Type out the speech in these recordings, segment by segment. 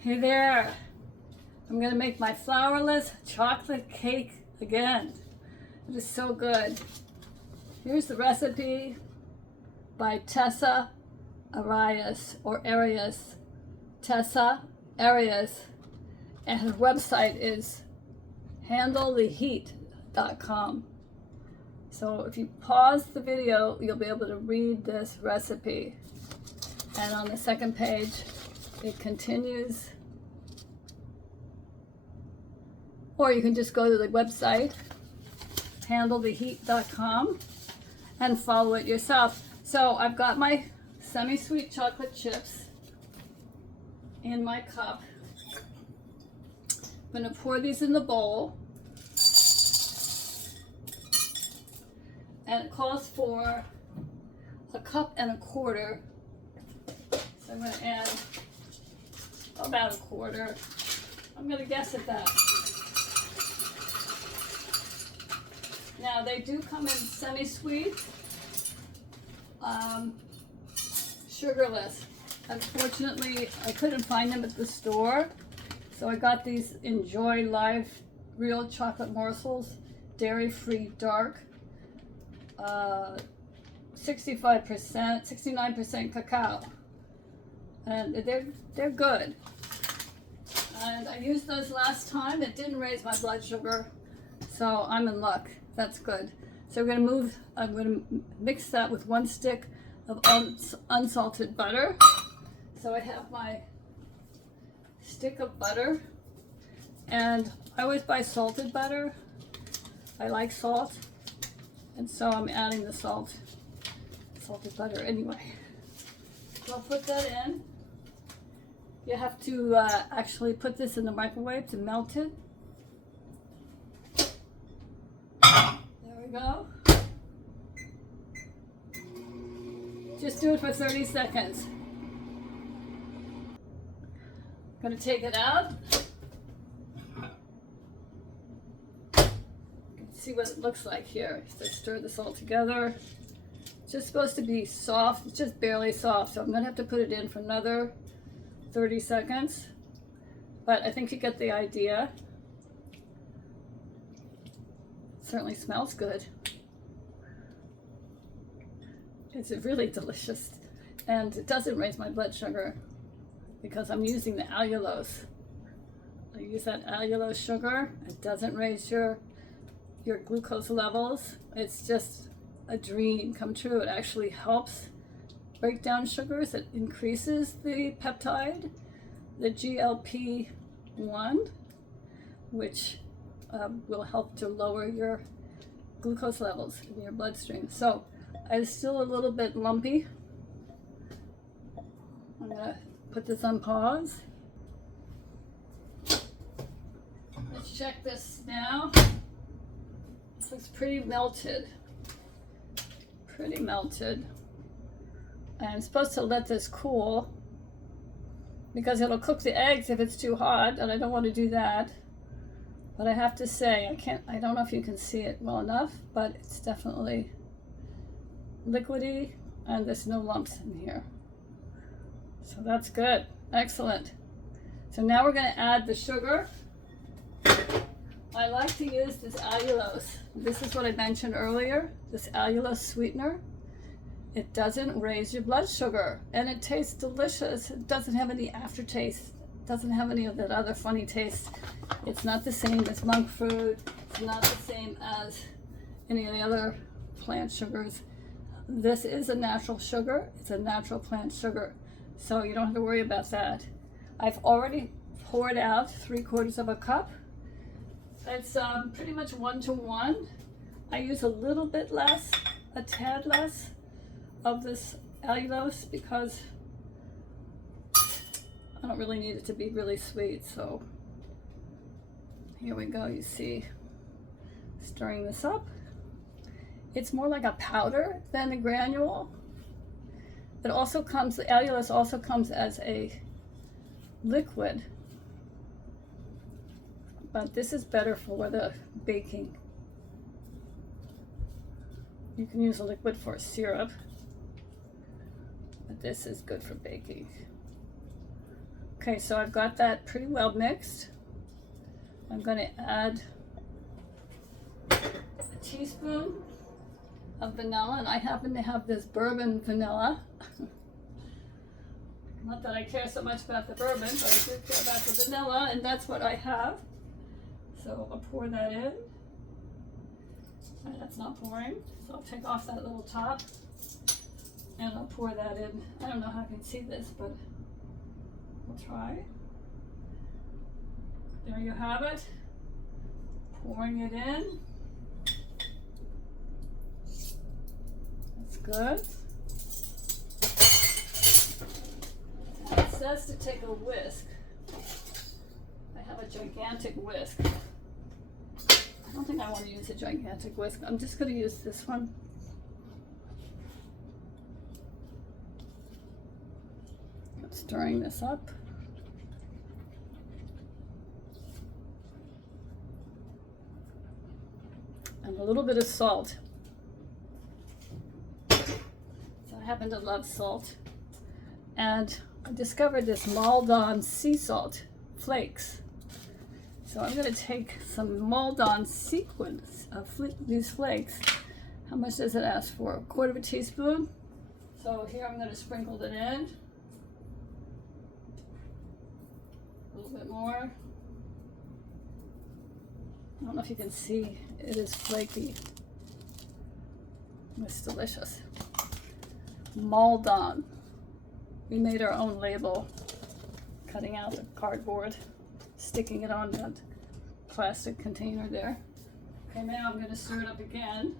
Hey there, I'm gonna make my flourless chocolate cake again. It is so good. Here's the recipe by Tessa Arias, or Arias. Tessa Arias, and her website is handletheheat.com. So if you pause the video, you'll be able to read this recipe. And on the second page, it continues. Or you can just go to the website, handletheheat.com, and follow it yourself. So I've got my semi-sweet chocolate chips in my cup. I'm going to pour these in the bowl. And it calls for 1.25 cups. So I'm going to add about 1/4. I'm going to guess at that. Now they do come in semi-sweet, sugarless. Unfortunately, I couldn't find them at the store, so I got these Enjoy Live Real Chocolate Morsels, dairy-free dark, 65%, 69% cacao, and they're good. And I used those last time. It didn't raise my blood sugar, so I'm in luck. That's good. So I'm going to mix that with 1 stick of unsalted butter. So I have my stick of butter, and I always buy salted butter. I like salt, and so I'm adding the salted butter anyway. So I'll put that in. You have to actually put this in the microwave to melt it. There we go. Just do it for 30 seconds. I'm going to take it out. You can see what it looks like here. So stir this all together. It's just supposed to be soft. It's just barely soft. So I'm going to have to put it in for another 30 seconds. But I think you get the idea. It certainly smells good. It's really delicious. And it doesn't raise my blood sugar because I'm using the allulose. I use that allulose sugar. It doesn't raise your glucose levels. It's just a dream come true. It actually helps break down sugars. It increases the peptide, the GLP-1, which will help to lower your glucose levels in your bloodstream. So it's still a little bit lumpy. I'm going to put this on pause. Let's check this now. This looks pretty melted. Pretty melted. I'm supposed to let this cool because it'll cook the eggs if it's too hot, and I don't want to do that. But I have to say, I don't know if you can see it well enough, but it's definitely liquidy and there's no lumps in here. So that's good. Excellent. So now we're going to add the sugar. I like to use this allulose. This is what I mentioned earlier, this allulose sweetener. It doesn't raise your blood sugar, and it tastes delicious. It doesn't have any aftertaste. It doesn't have any of that other funny taste. It's not the same as monk fruit. It's not the same as any of the other plant sugars. This is a natural sugar. It's a natural plant sugar, so you don't have to worry about that. I've already poured out 3/4 cup. It's pretty much 1-to-1. I use a little bit less, a tad less of this allulose because I don't really need it to be really sweet. So here we go. You see, stirring this up. It's more like a powder than a granule. It also comes, the allulose also comes as a liquid, but this is better for the baking. You can use a liquid for a syrup, but this is good for baking. Okay, so I've got that pretty well mixed. I'm going to add a teaspoon of vanilla, and I happen to have this bourbon vanilla. Not that I care so much about the bourbon, but I do care about the vanilla, and that's what I have. So I'll pour that in. That's not pouring, so I'll take off that little top and I'll pour that in. I don't know how I can see this, but we'll try. There you have it. Pouring it in. That's good. And it says to take a whisk. I have a gigantic whisk. I don't think I want to use a gigantic whisk. I'm just going to use this one. I'm stirring this up. And a little bit of salt. So I happen to love salt. And I discovered this Maldon sea salt flakes. So I'm going to take some Maldon sequins of these flakes. How much does it ask for? 1/4 teaspoon. So here I'm going to sprinkle it in. A little bit more. I don't know if you can see, it is flaky. It's delicious. Maldon. We made our own label, cutting out the cardboard, sticking it on that plastic container there. Okay, now I'm going to stir it up again.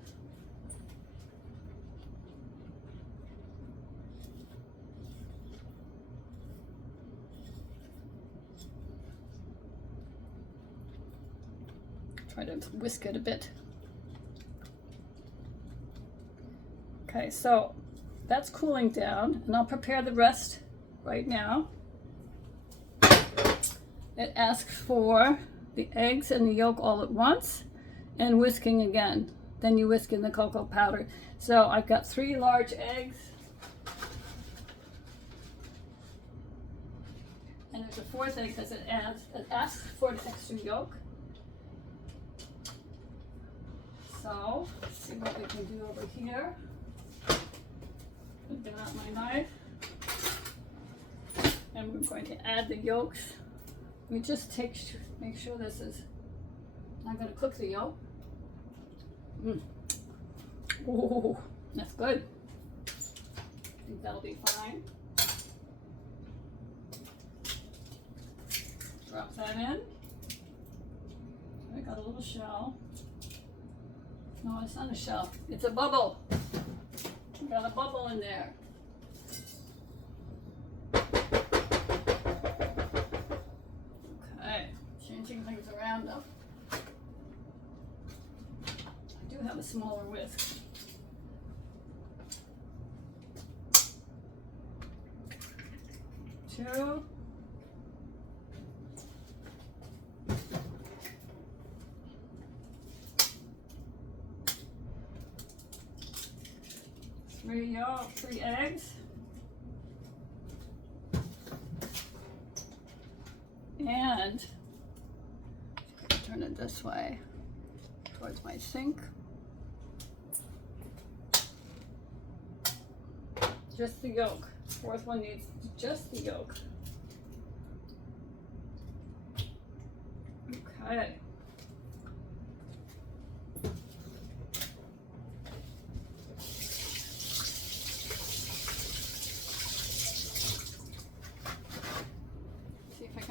Try to whisk it a bit. Okay, so that's cooling down, and I'll prepare the rest right now. It asks for the eggs and the yolk all at once, and whisking again. Then you whisk in the cocoa powder. So I've got 3 large eggs. And there's a 4th egg because it asks for the extra yolk. So let's see what we can do over here. Get out my knife. And we're going to add the yolks. We just make sure this is, I'm going to cook the yolk. Oh, that's good. I think that'll be fine. Drop that in. I got a little shell. No, it's not a shell. It's a bubble. We got a bubble in there. Okay, changing things around now. I do have a smaller whisk. Two. Three eggs. And turn it this way towards my sink. Just the yolk. 4th one needs just the yolk. Okay.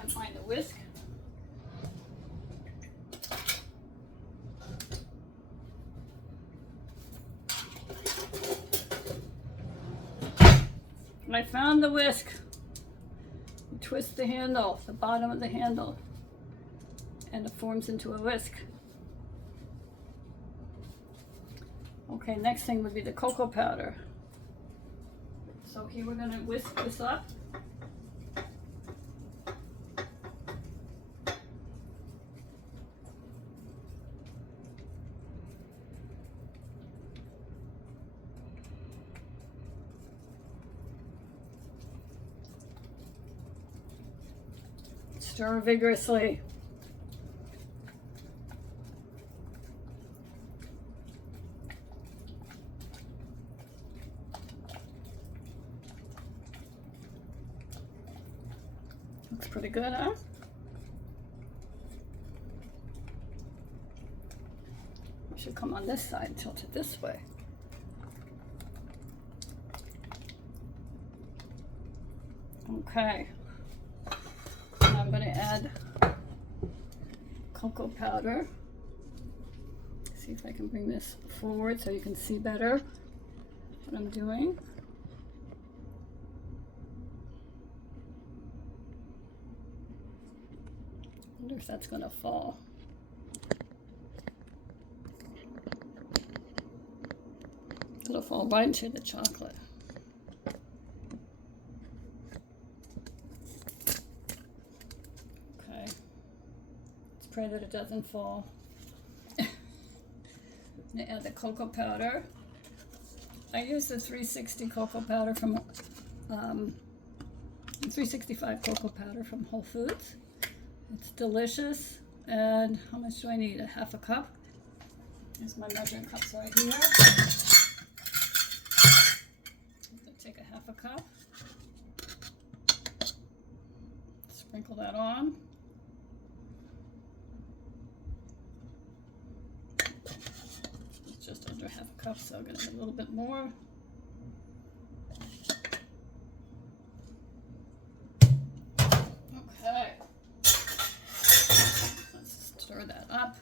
Find the whisk. I found the whisk. You twist the handle, the bottom of the handle, and it forms into a whisk. Okay, next thing would be the cocoa powder. So here we're going to whisk this up. Stir vigorously. Looks pretty good, huh? It should come on this side, tilt it this way. Okay. Now I'm going to add cocoa powder. See if I can bring this forward so you can see better what I'm doing. I wonder if that's going to fall. It'll fall right into the chocolate. Okay. Let's pray that it doesn't fall. I'm going to add the cocoa powder. I use the 360 cocoa powder from 365 cocoa powder from Whole Foods. It's delicious. And how much do I need? A half a cup. Here's my measuring cups right here. I'm going to take a half a cup. Sprinkle that on. It's just under half a cup, so I'm going to add a little bit more. Okay. Let's stir that up.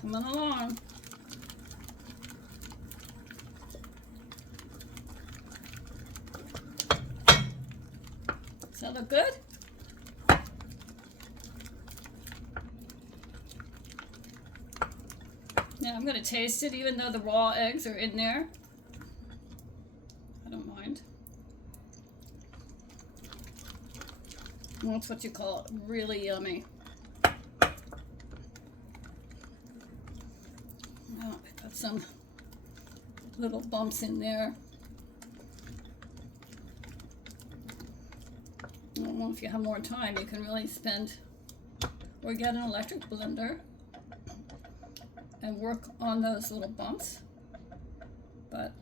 Coming along. Does that look good? Now I'm going to taste it even though the raw eggs are in there. I don't mind. Well, that's what you call it. Really yummy. Oh, I got some little bumps in there. Well, if you have more time, you can really spend or get an electric blender and work on those little bumps. But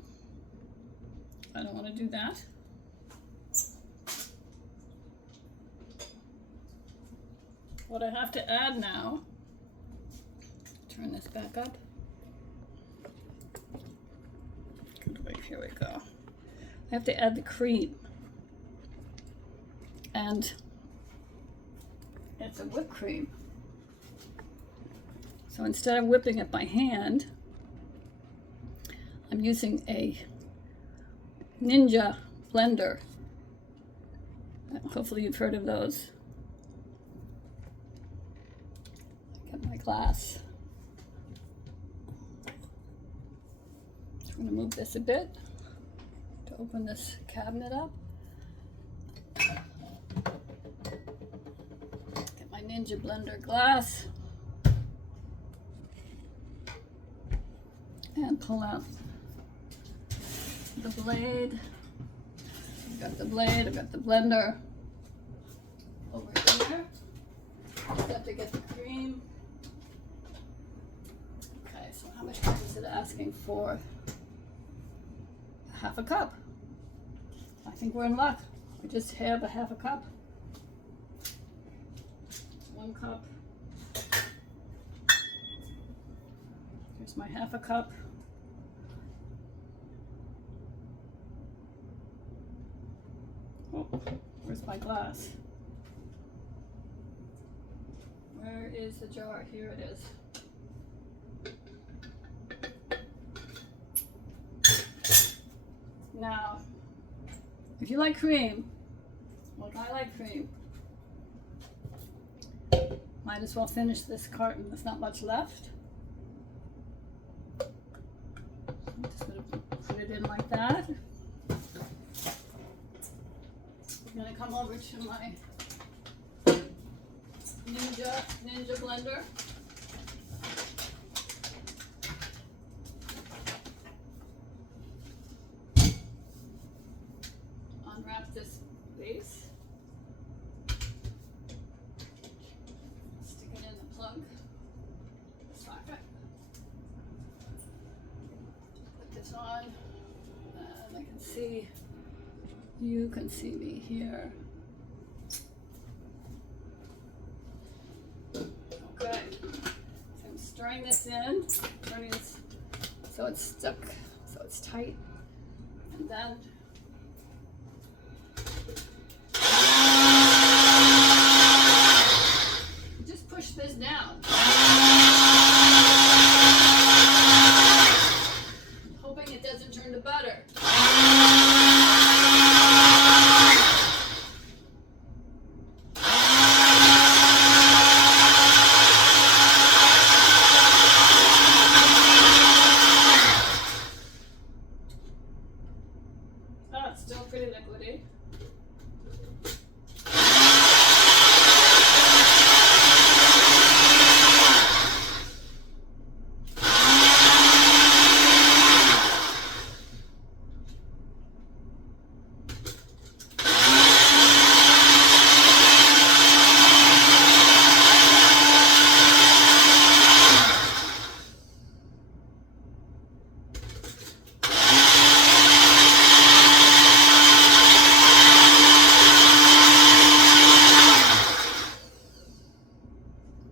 I don't want to do that. What I have to add now, turn this back up. Wait, here we go. I have to add the cream. And it's a whipped cream. So instead of whipping it by hand, I'm using a Ninja blender. Hopefully you've heard of those. Get my glass. I'm going to move this a bit to open this cabinet up. Get my Ninja blender glass and pull out the blade. I've got the blade, I've got the blender over here. Just have to get the cream. Okay, so how much cream is it asking for? Half a cup. I think we're in luck. We just have a half a cup. 1 cup. Here's my half a cup. Oh, where's my glass? Where is the jar? Here it is. Now, if you like cream, like I like cream, might as well finish this carton. There's not much left. I'm just going to put it in like that. I'm going to come over to my Ninja blender. Unwrap this base. Stick it in the plug socket. Put this on, and I can see, you can see me here. Okay, so I'm stirring this in, turning this so it's stuck, so it's tight, and then just push this down, hoping it doesn't turn to butter. Oh, it's still pretty liquidy.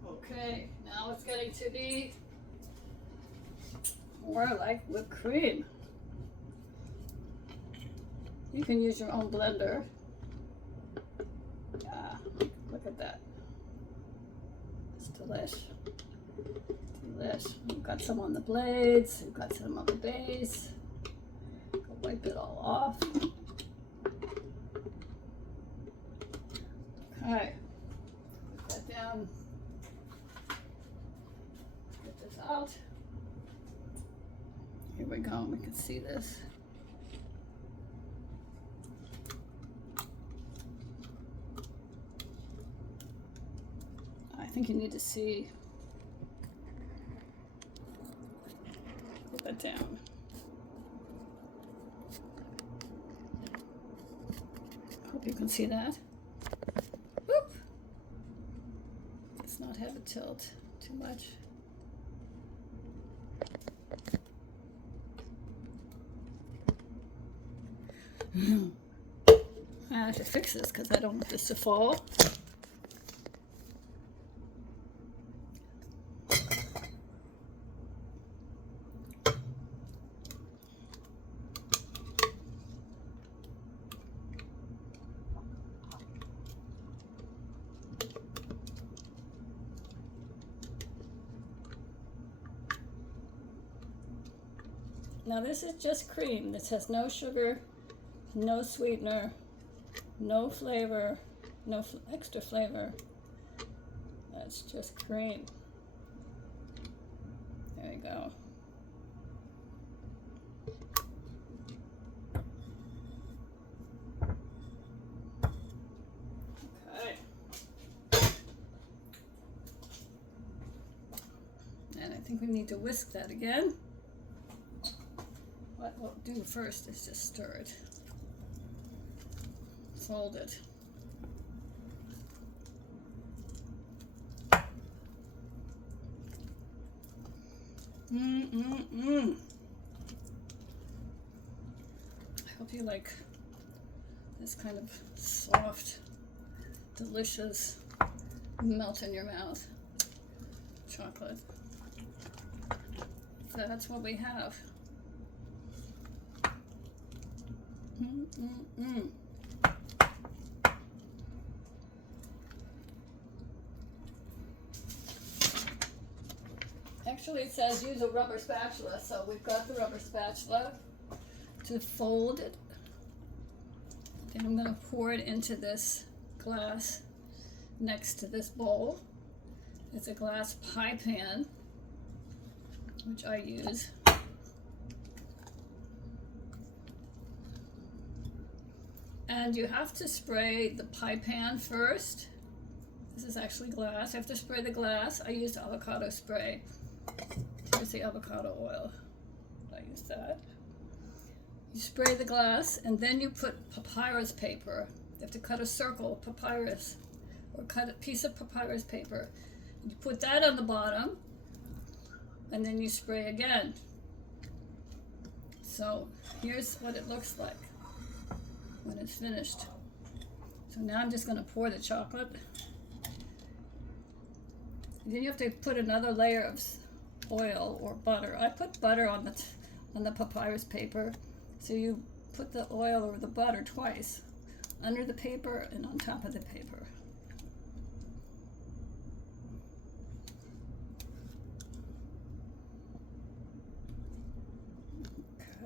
Okay, now it's getting to be more like whipped cream. You can use your own blender. Yeah, look at that. It's delish. Delish. We've got some on the blades, we've got some on the base. Go wipe it all off. Okay, put that down. Get this out. Here we go, we can see this. I think you need to see. Put that down. Hope you can see that. Whoop! Let's not have it tilt too much. I have to fix this because I don't want this to fall. Now this is just cream. This has no sugar, no sweetener, no flavor, no extra flavor. That's just cream. There you go. Okay. And I think we need to whisk that again. What we'll do first is just stir it. Fold it. I hope you like this kind of soft, delicious, melt in your mouth chocolate. So that's what we have. Actually, it says use a rubber spatula, so we've got the rubber spatula to fold it. And I'm going to pour it into this glass next to this bowl. It's a glass pie pan, which I use. And you have to spray the pie pan first, This is actually glass. I have to spray the glass. I used avocado spray. Here's the avocado oil. I use that. You spray the glass, and then you put papyrus paper. You have to cut a circle of papyrus, or cut a piece of papyrus paper. You put that on the bottom, and then you spray again. So here's what it looks like when it's finished. So now I'm just going to pour the chocolate. Then you have to put another layer of oil or butter. I put butter on the papyrus paper. So you put the oil or the butter twice, under the paper and on top of the paper.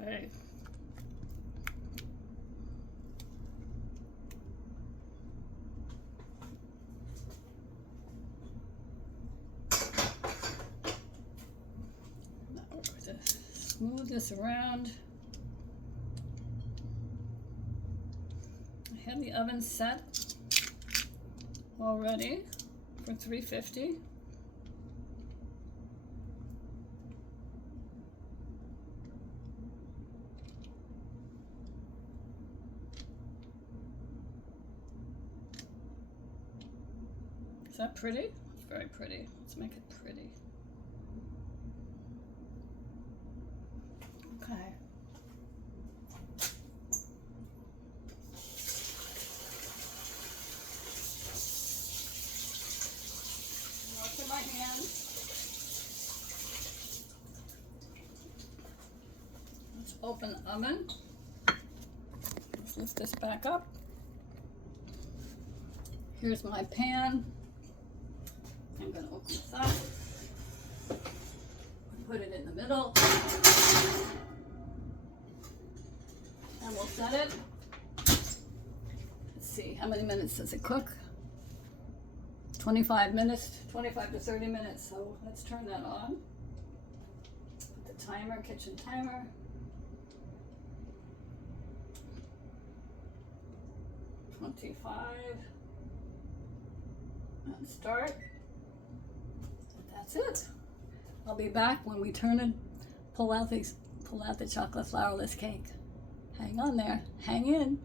Okay. Now we're going to smooth this around. I have the oven set already for 350. Is that pretty? It's very pretty. Let's make it pretty. Okay. Washing my hands. Let's open the oven. Let's lift this back up. Here's my pan. I'm going to open this up. Put it in the middle. And we'll set it. Let's see, how many minutes does it cook? 25 minutes, 25 to 30 minutes. So let's turn that on. Put the timer, kitchen timer. And start. That's it. I'll be back when we turn and pull out the chocolate flourless cake. Hang on there. Hang in.